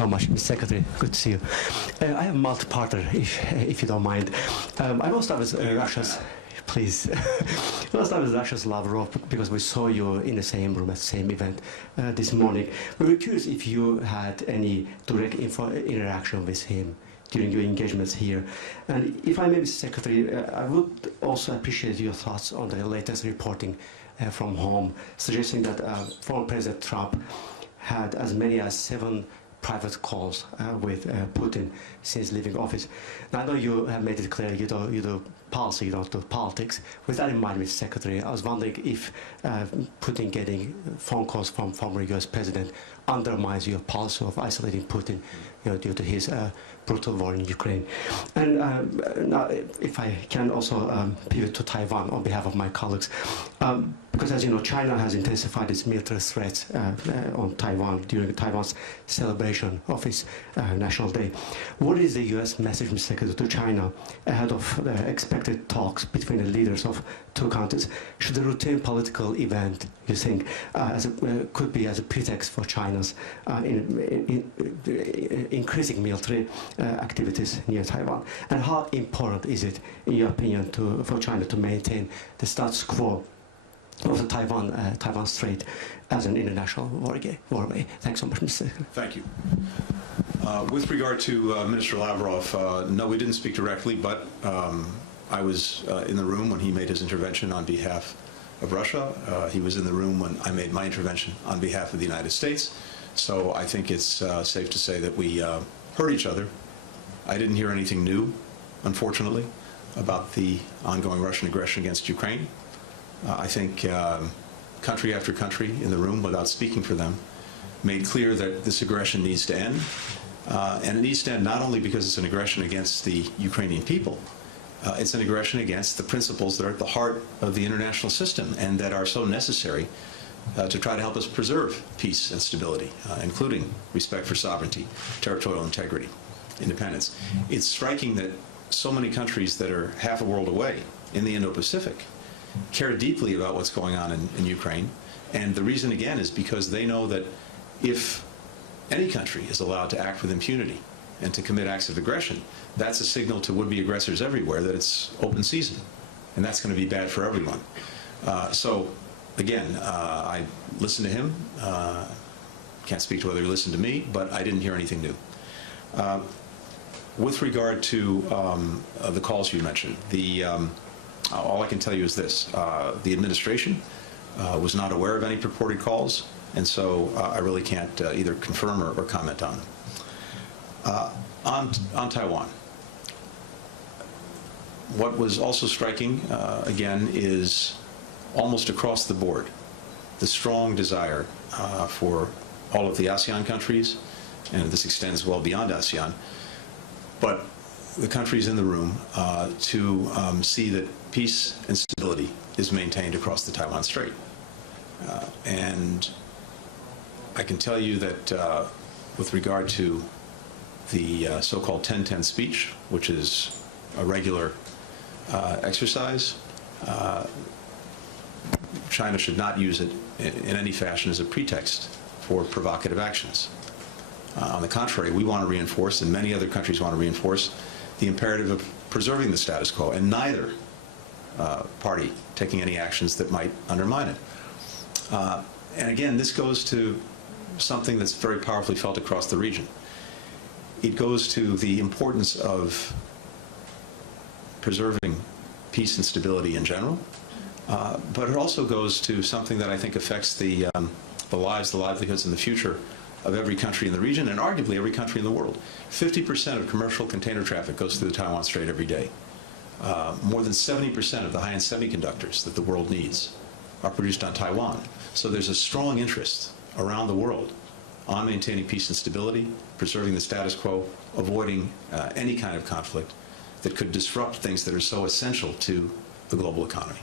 so much, Mr. Secretary. Good to see you. I have a multi-parter, if you don't mind. I will start with Russia's. Please. We'll start with Russia's Lavrov, because we saw you in the same room at the same event this morning. We were curious if you had any direct interaction with him during your engagements here. And if I may, Mr. Secretary, I would also appreciate your thoughts on the latest reporting from home, suggesting that former President Trump had as many as 7 private calls with Putin since leaving office. Now, I know you have made it clear you do policy, you don't do politics. With that in mind, Mr. Secretary, I was wondering if Putin getting phone calls from former U.S. President undermines your policy of isolating Putin, due to his brutal war in Ukraine. And now, if I can also pivot to Taiwan on behalf of my colleagues, because as you know, China has intensified its military threats on Taiwan during Taiwan's celebration of its National Day. What is the U.S. message, Mr. Secretary, to China ahead of the expected talks between the leaders of 2 countries? Should the routine political event, you think, could be as a pretext for China's increasing military activities near Taiwan? And how important is it, in your opinion, for China to maintain the status quo of the Taiwan Strait as an international waterway? Thanks so much, Mr. Secretary. Thank you. With regard to Minister Lavrov, no, we didn't speak directly, but I was in the room when he made his intervention on behalf of Russia. He was in the room when I made my intervention on behalf of the United States. So I think it's safe to say that we heard each other. I didn't hear anything new, unfortunately, about the ongoing Russian aggression against Ukraine. I think country after country in the room, without speaking for them, made clear that this aggression needs to end. And it needs to end not only because it's an aggression against the Ukrainian people, it's an aggression against the principles that are at the heart of the international system and that are so necessary to try to help us preserve peace and stability, including respect for sovereignty, territorial integrity, independence. It's striking that so many countries that are half a world away in the Indo-Pacific care deeply about what's going on in Ukraine. And the reason, again, is because they know that if any country is allowed to act with impunity and to commit acts of aggression, that's a signal to would-be aggressors everywhere that it's open season. And that's going to be bad for everyone. So, again, I listened to him. Can't speak to whether he listened to me, but I didn't hear anything new. With regard to the calls you mentioned, all I can tell you is this. The administration was not aware of any purported calls, and so I really can't either confirm or comment on them. On Taiwan, what was also striking, again, is almost across the board, the strong desire for all of the ASEAN countries, and this extends well beyond ASEAN, but the countries in the room to see that peace and stability is maintained across the Taiwan Strait. And I can tell you that with regard to the so-called 10-10 speech, which is a regular exercise, China should not use it in any fashion as a pretext for provocative actions. On the contrary, we want to reinforce, and many other countries want to reinforce, the imperative of preserving the status quo, and neither party taking any actions that might undermine it. And again, this goes to something that's very powerfully felt across the region. It goes to the importance of preserving peace and stability in general, but it also goes to something that I think affects the lives, the livelihoods, and the future of every country in the region, and arguably every country in the world. 50% of commercial container traffic goes through the Taiwan Strait every day. More than 70% of the high-end semiconductors that the world needs are produced on Taiwan. So there's a strong interest around the world on maintaining peace and stability, preserving the status quo, avoiding any kind of conflict that could disrupt things that are so essential to the global economy.